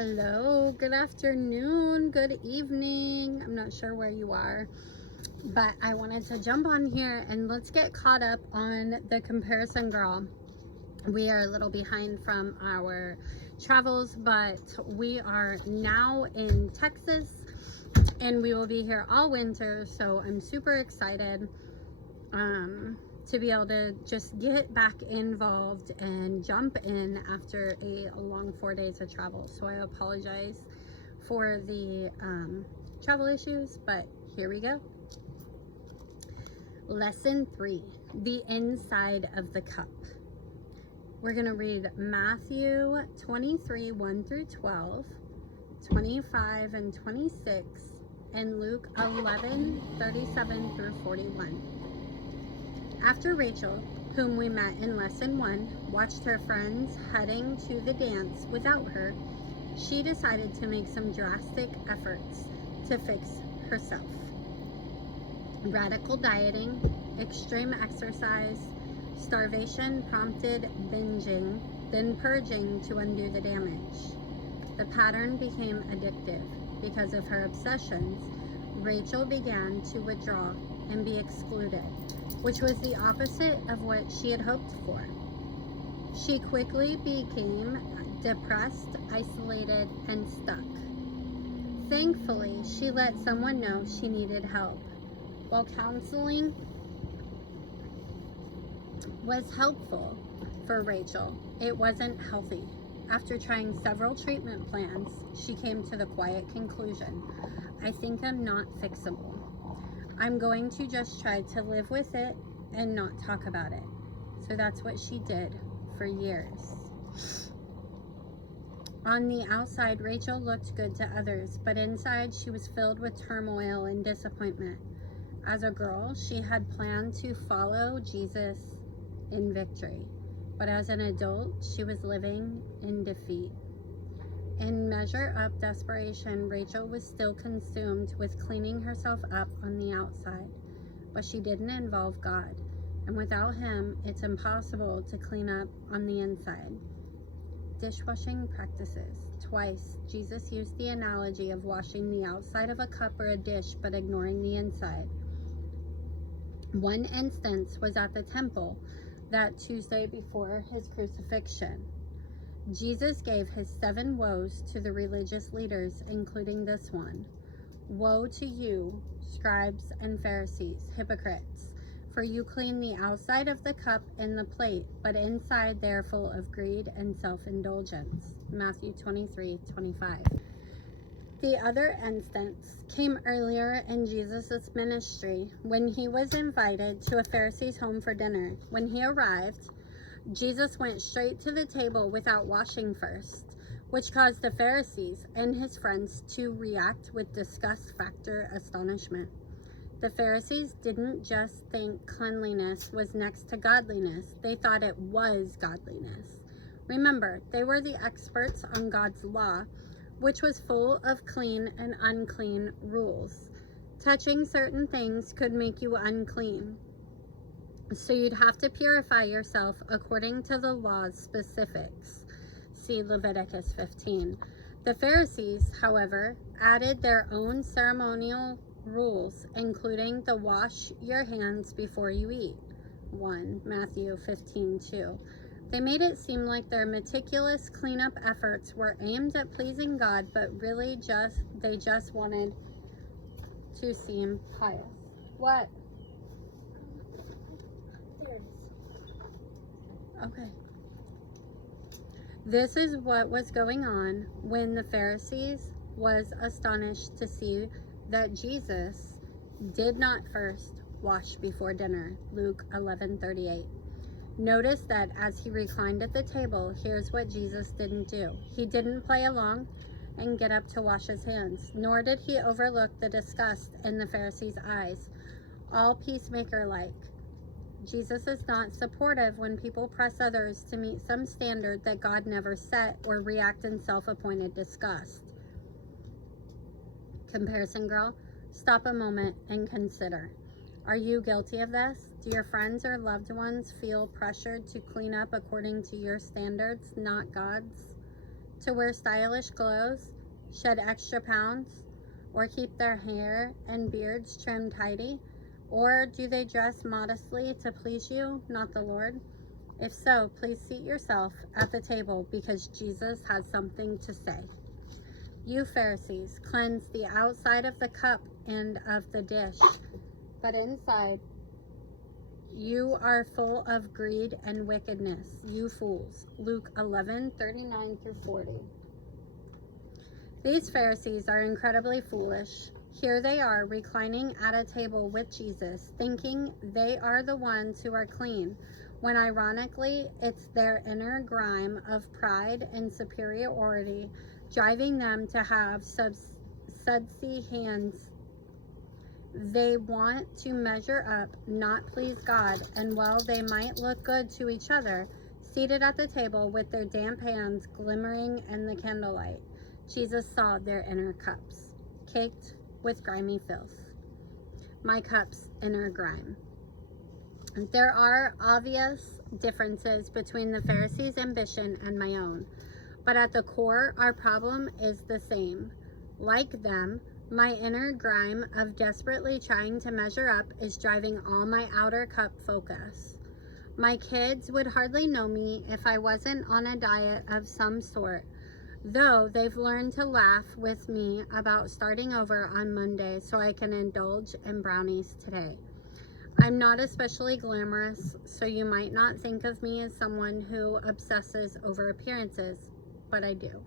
Hello, good afternoon, good evening. I'm not sure where you are, but I wanted to jump on here and let's get caught up on the Comparison Girl. We are a little behind from our travels, but we are now in Texas and we will be here all winter, so I'm super excited to be able to just get back involved and jump in after a long 4 days of travel. So I apologize for the travel issues, but here we go. Lesson 3, the inside of the cup. We're going to read Matthew 23, 1 through 12, 25 and 26, and Luke 11, 37 through 41. After Rachel, whom we met in Lesson 1, watched her friends heading to the dance without her, she decided to make some drastic efforts to fix herself. Radical dieting, extreme exercise, starvation prompted binging, then purging to undo the damage. The pattern became addictive. Because of her obsessions, Rachel began to withdraw and be excluded, which was the opposite of what she had hoped for. She quickly became depressed, isolated, and stuck. Thankfully, she let someone know she needed help. While counseling was helpful for Rachel, it wasn't healthy. After trying several treatment plans, she came to the quiet conclusion, I think I'm not fixable. I'm going to just try to live with it and not talk about it. So that's what she did for years. On the outside, Rachel looked good to others, but inside she was filled with turmoil and disappointment. As a girl, she had planned to follow Jesus in victory, but as an adult, she was living in defeat. In Measure Up desperation, Rachel was still consumed with cleaning herself up on the outside, but she didn't involve God, and without Him, it's impossible to clean up on the inside. Dishwashing practices. Twice, Jesus used the analogy of washing the outside of a cup or a dish, but ignoring the inside. One instance was at the temple that Tuesday before His crucifixion. Jesus gave His 7 woes to the religious leaders, including this one. Woe to you, scribes and Pharisees, hypocrites, for you clean the outside of the cup and the plate, but inside they are full of greed and self-indulgence. Matthew 23:25. The other instance came earlier in Jesus' ministry when He was invited to a Pharisee's home for dinner. When He arrived, Jesus went straight to the table without washing first, which caused the Pharisees and His friends to react with disgust factor astonishment. The Pharisees didn't just think cleanliness was next to godliness, they thought it was godliness. Remember, they were the experts on God's law, which was full of clean and unclean rules. Touching certain things could make you unclean. So you'd have to purify yourself according to the law's specifics. See Leviticus 15. The Pharisees, however, added their own ceremonial rules, including the wash your hands before you eat. 1 Matthew 15:2. They made it seem like their meticulous cleanup efforts were aimed at pleasing God, but really they just wanted to seem pious. What? Okay. This is what was going on when the Pharisees was astonished to see that Jesus did not first wash before dinner. Luke 11:38. Notice that as He reclined at the table, here's what Jesus didn't do. He didn't play along and get up to wash His hands, nor did He overlook the disgust in the Pharisees' eyes, all peacemaker-like. Jesus is not supportive when people press others to meet some standard that God never set or react in self-appointed disgust. Comparison Girl, stop a moment and consider. Are you guilty of this? Do your friends or loved ones feel pressured to clean up according to your standards, not God's? to wear stylish clothes, shed extra pounds, or keep their hair and beards trimmed tidy? Or do they dress modestly to please you, not the Lord? If so, please seat yourself at the table because Jesus has something to say. You Pharisees, cleanse the outside of the cup and of the dish, but inside you are full of greed and wickedness, you fools. Luke 11:39-40. These Pharisees are incredibly foolish. Here they are reclining at a table with Jesus, thinking they are the ones who are clean, when ironically it's their inner grime of pride and superiority driving them to have sudsy hands. They want to measure up, not please God, and while they might look good to each other, seated at the table with their damp hands glimmering in the candlelight, Jesus saw their inner cups, caked with grimy filth. My cup's inner grime. There are obvious differences between the Pharisees' ambition and my own, but at the core, our problem is the same. Like them, my inner grime of desperately trying to measure up is driving all my outer cup focus. My kids would hardly know me if I wasn't on a diet of some sort, though they've learned to laugh with me about starting over on Monday so I can indulge in brownies today. I'm not especially glamorous, so you might not think of me as someone who obsesses over appearances, but I do.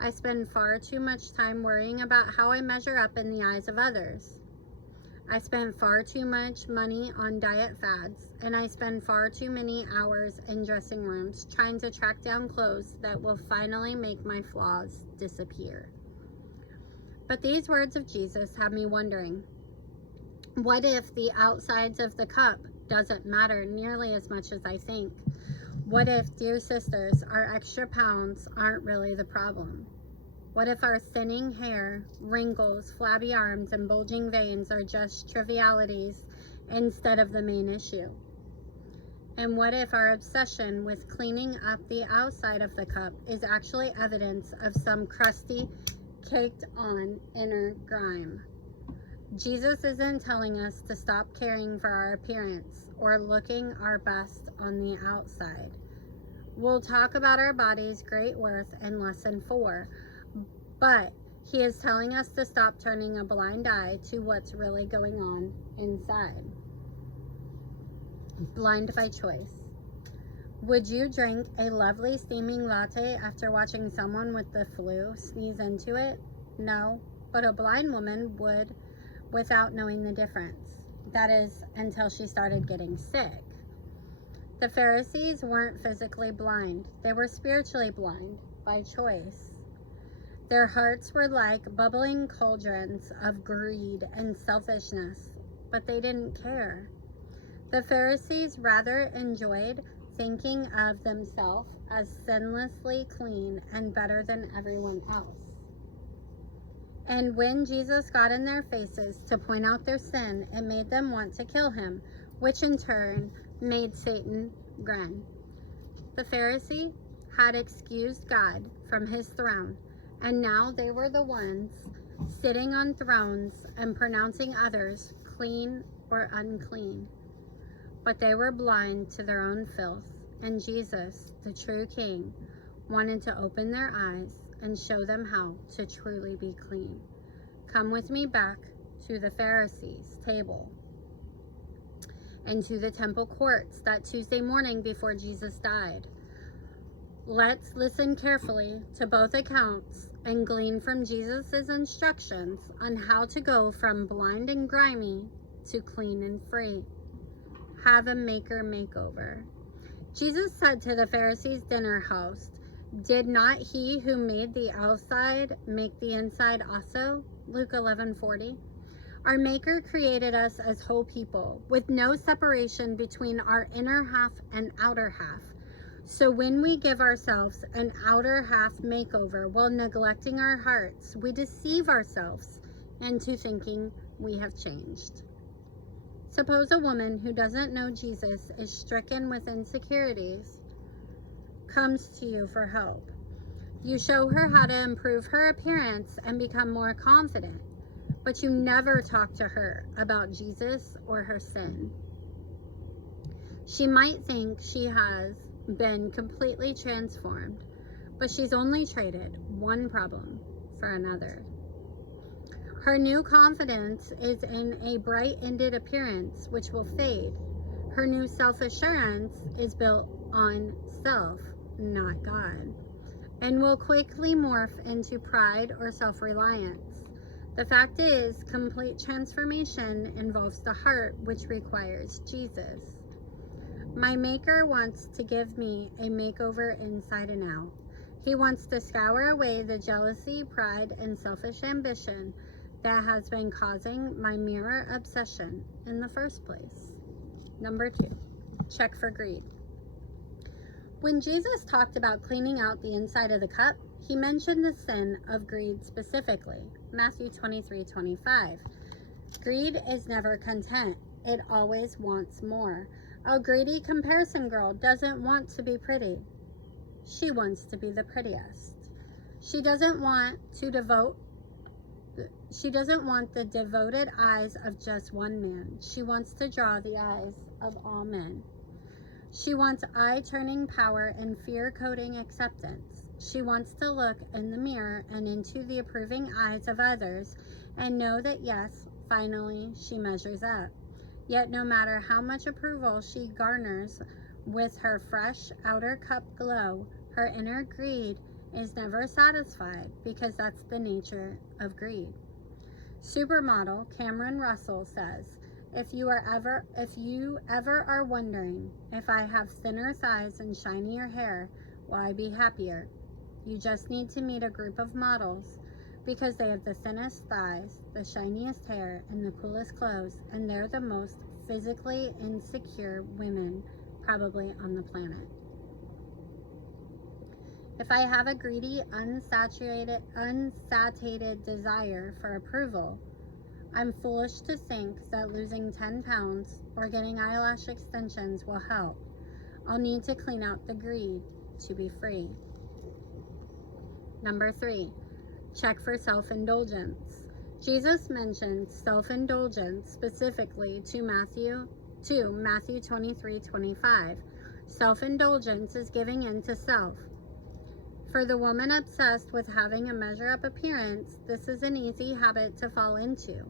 I spend far too much time worrying about how I measure up in the eyes of others. I spend far too much money on diet fads, and I spend far too many hours in dressing rooms trying to track down clothes that will finally make my flaws disappear. But these words of Jesus have me wondering, what if the outsides of the cup doesn't matter nearly as much as I think? What if, dear sisters, our extra pounds aren't really the problem? What if our thinning hair, wrinkles, flabby arms, and bulging veins are just trivialities instead of the main issue? And what if our obsession with cleaning up the outside of the cup is actually evidence of some crusty, caked-on inner grime? Jesus isn't telling us to stop caring for our appearance or looking our best on the outside. We'll talk about our body's great worth in lesson 4, but he is telling us to stop turning a blind eye to what's really going on inside. Blind by choice. Would you drink a lovely steaming latte after watching someone with the flu sneeze into it? No, but a blind woman would without knowing the difference. That is, until she started getting sick. The Pharisees weren't physically blind. They were spiritually blind by choice. Their hearts were like bubbling cauldrons of greed and selfishness, but they didn't care. The Pharisees rather enjoyed thinking of themselves as sinlessly clean and better than everyone else. And when Jesus got in their faces to point out their sin, it made them want to kill him, which in turn made Satan grin. The Pharisee had excused God from his throne, and now they were the ones sitting on thrones and pronouncing others clean or unclean. But they were blind to their own filth, and Jesus, the true King, wanted to open their eyes and show them how to truly be clean. Come with me back to the Pharisees' table and to the temple courts that Tuesday morning before Jesus died. Let's listen carefully to both accounts and glean from Jesus' instructions on how to go from blind and grimy to clean and free. Have a maker makeover. Jesus said to the Pharisees' dinner host, "Did not he who made the outside make the inside also?" Luke 11:40. Our Maker created us as whole people, with no separation between our inner half and outer half. So when we give ourselves an outer half makeover while neglecting our hearts, we deceive ourselves into thinking we have changed. Suppose a woman who doesn't know Jesus is stricken with insecurities, comes to you for help. You show her how to improve her appearance and become more confident, but you never talk to her about Jesus or her sin. She might think she has been completely transformed, but she's only traded one problem for another. Her new confidence is in a bright-ended appearance which will fade. Her new self-assurance is built on self, not God, and will quickly morph into pride or self-reliance. The fact is, complete transformation involves the heart, which requires Jesus. My Maker wants to give me a makeover inside and out. He wants to scour away the jealousy, pride, and selfish ambition that has been causing my mirror obsession in the first place. Number 2, check for greed. When Jesus talked about cleaning out the inside of the cup, he mentioned the sin of greed specifically. Matthew 23:25. Greed is never content. It always wants more. A greedy comparison girl doesn't want to be pretty. She wants to be the prettiest. She doesn't want the devoted eyes of just one man. She wants to draw the eyes of all men. She wants eye-turning power and fear-coding acceptance. She wants to look in the mirror and into the approving eyes of others and know that yes, finally, she measures up. Yet no matter how much approval she garners with her fresh outer cup glow, her inner greed is never satisfied, because that's the nature of greed. Supermodel Cameron Russell says, if you ever are wondering if I have thinner thighs and shinier hair, will I be happier? You just need to meet a group of models, because they have the thinnest thighs, the shiniest hair, and the coolest clothes, and they're the most physically insecure women probably on the planet. If I have a greedy, unsatiated desire for approval, I'm foolish to think that losing 10 pounds or getting eyelash extensions will help. I'll need to clean out the greed to be free. Number 3, check for self-indulgence. Jesus mentioned self-indulgence specifically to Matthew 23:25. Self-indulgence is giving in to self. For the woman obsessed with having a measure-up appearance, this is an easy habit to fall into,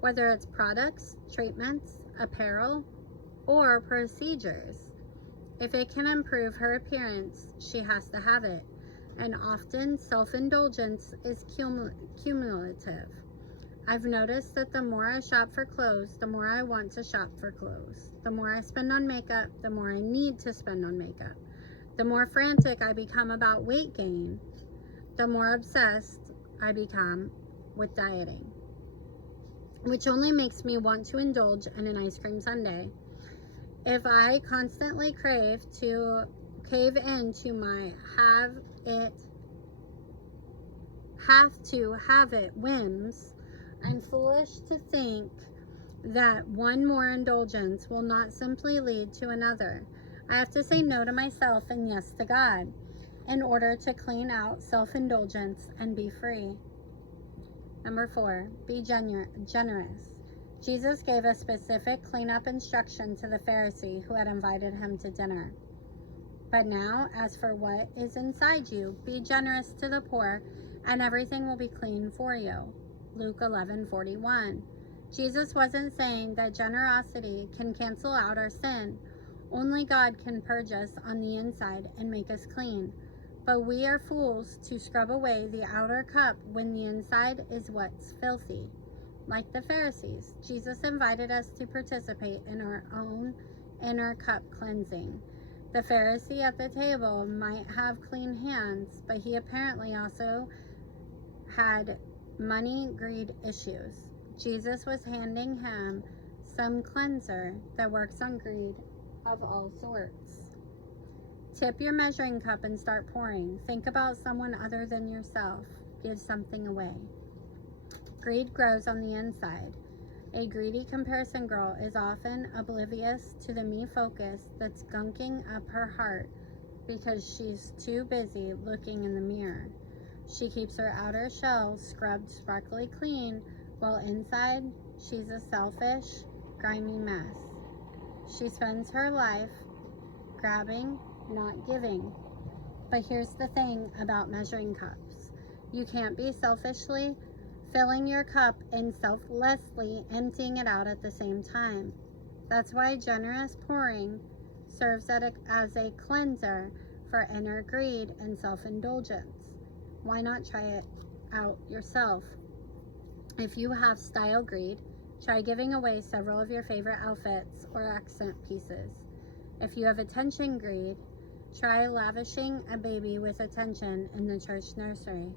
whether it's products, treatments, apparel, or procedures. If it can improve her appearance, she has to have it, and often self-indulgence is cumulative. I've noticed that the more I shop for clothes, the more I want to shop for clothes. The more I spend on makeup, the more I need to spend on makeup. The more frantic I become about weight gain, the more obsessed I become with dieting, which only makes me want to indulge in an ice cream sundae. If I constantly cave into my have to have it whims, I'm foolish to think that one more indulgence will not simply lead to another. I have to say no to myself and yes to God in order to clean out self-indulgence and be free. Number 4, be generous. Jesus gave a specific cleanup instruction to the Pharisee who had invited him to dinner. But now, as for what is inside you, be generous to the poor, and everything will be clean for you. Luke 11:41. Jesus wasn't saying that generosity can cancel out our sin. Only God can purge us on the inside and make us clean. But we are fools to scrub away the outer cup when the inside is what's filthy. Like the Pharisees, Jesus invited us to participate in our own inner cup cleansing. The Pharisee at the table might have clean hands, but he apparently also had money greed issues. Jesus was handing him some cleanser that works on greed of all sorts. Tip your measuring cup and start pouring. Think about someone other than yourself. Give something away. Greed grows on the inside. A greedy comparison girl is often oblivious to the me focus that's gunking up her heart because she's too busy looking in the mirror. She keeps her outer shell scrubbed sparkly clean, while inside she's a selfish, grimy mess. She spends her life grabbing, not giving. But here's the thing about measuring cups. You can't be selfishly filling your cup and selflessly emptying it out at the same time. That's why generous pouring serves as a cleanser for inner greed and self-indulgence. Why not try it out yourself? If you have style greed, try giving away several of your favorite outfits or accent pieces. If you have attention greed, try lavishing a baby with attention in the church nursery.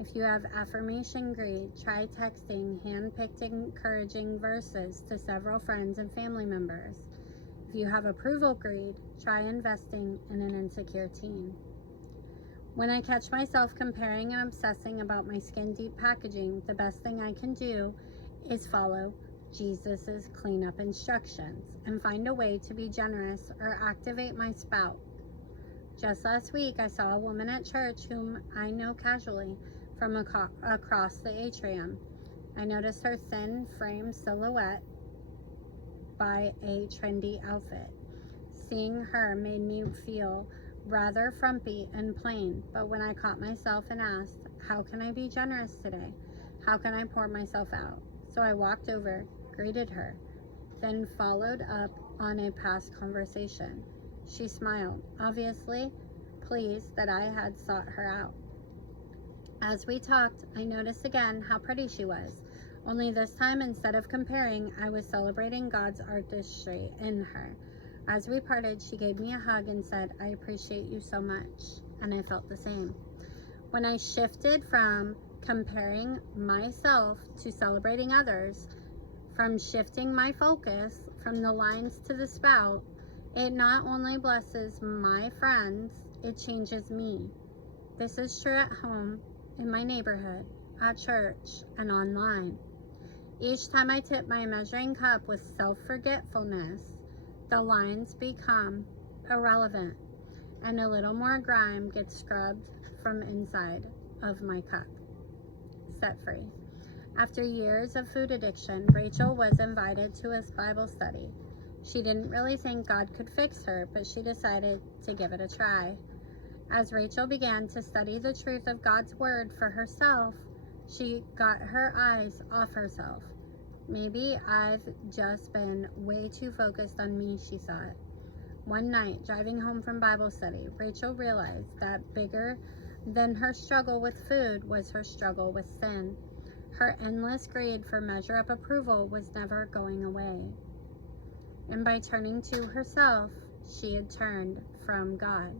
If you have affirmation greed, try texting hand-picked encouraging verses to several friends and family members. If you have approval greed, try investing in an insecure teen. When I catch myself comparing and obsessing about my skin-deep packaging, the best thing I can do is follow Jesus' cleanup instructions and find a way to be generous or activate my spout. Just last week, I saw a woman at church whom I know casually from across the atrium. I noticed her thin frame silhouette by a trendy outfit. Seeing her made me feel rather frumpy and plain, but when I caught myself and asked, how can I be generous today? How can I pour myself out? So I walked over, greeted her, then followed up on a past conversation. She smiled, obviously pleased that I had sought her out. As we talked, I noticed again how pretty she was. Only this time, instead of comparing, I was celebrating God's artistry in her. As we parted, she gave me a hug and said, I appreciate you so much. And I felt the same. When I shifted from comparing myself to celebrating others, from shifting my focus from the lines to the spout, it not only blesses my friends, it changes me. This is true at home, in my neighborhood, at church, and online. Each time I tip my measuring cup with self-forgetfulness, the lines become irrelevant, and a little more grime gets scrubbed from inside of my cup. Set free. After years of food addiction, Rachel was invited to a Bible study. She didn't really think God could fix her, but she decided to give it a try. As Rachel began to study the truth of God's word for herself, she got her eyes off herself. Maybe I've just been way too focused on me, she thought. One night, driving home from Bible study, Rachel realized that bigger than her struggle with food was her struggle with sin. Her endless greed for measure-up approval was never going away. And by turning to herself, she had turned from God.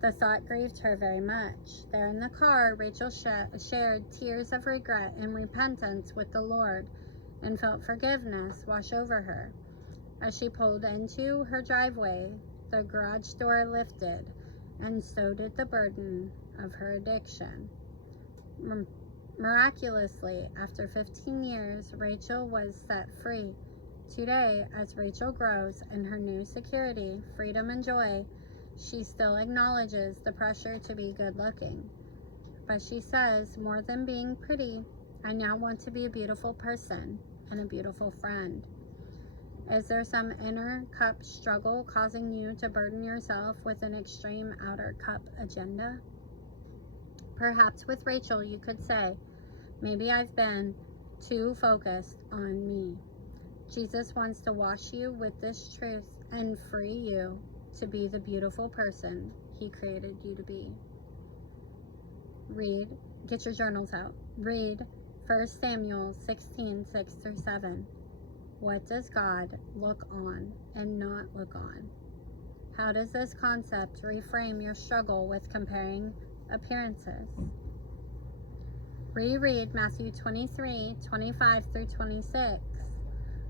The thought grieved her very much. There in the car, Rachel shared tears of regret and repentance with the Lord and felt forgiveness wash over her. As she pulled into her driveway, the garage door lifted, and so did the burden of her addiction. Miraculously, after 15 years, Rachel was set free. Today, as Rachel grows in her new security, freedom, and joy, she still acknowledges the pressure to be good looking. But she says, more than being pretty, I now want to be a beautiful person and a beautiful friend. Is there some inner cup struggle causing you to burden yourself with an extreme outer cup agenda? Perhaps with Rachel, you could say, maybe I've been too focused on me. Jesus wants to wash you with this truth and free you to be the beautiful person he created you to be. Get your journals out. Read 1 Samuel 16, 6-7. What does God look on and not look on? How does this concept reframe your struggle with comparing appearances? Reread Matthew 23, 25-26.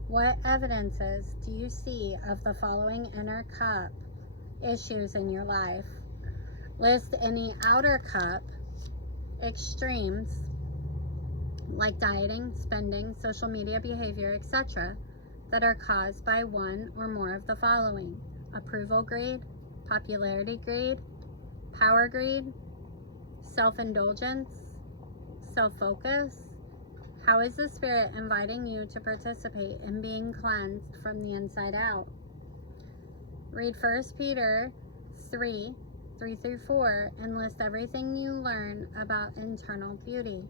What evidences do you see of the following inner cup issues in your life? List any outer cup extremes like dieting, spending, social media behavior, etc., that are caused by one or more of the following: approval greed, popularity greed, power greed, self-indulgence, self-focus? How is the Spirit inviting you to participate in being cleansed from the inside out? Read 1 Peter 3:3-4, and list everything you learn about internal beauty.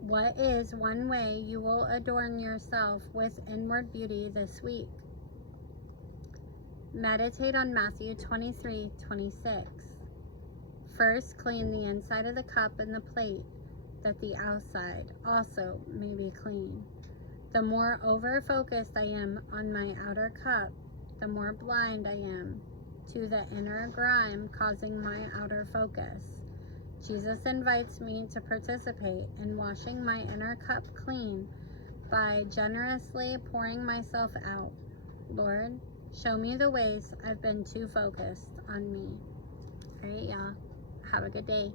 What is one way you will adorn yourself with inward beauty this week? Meditate on Matthew 23:26. First, clean the inside of the cup and the plate, that the outside also may be clean. The more over-focused I am on my outer cup, the more blind I am to the inner grime causing my outer focus. Jesus invites me to participate in washing my inner cup clean by generously pouring myself out. Lord, show me the ways I've been too focused on me. All right, y'all. Have a good day.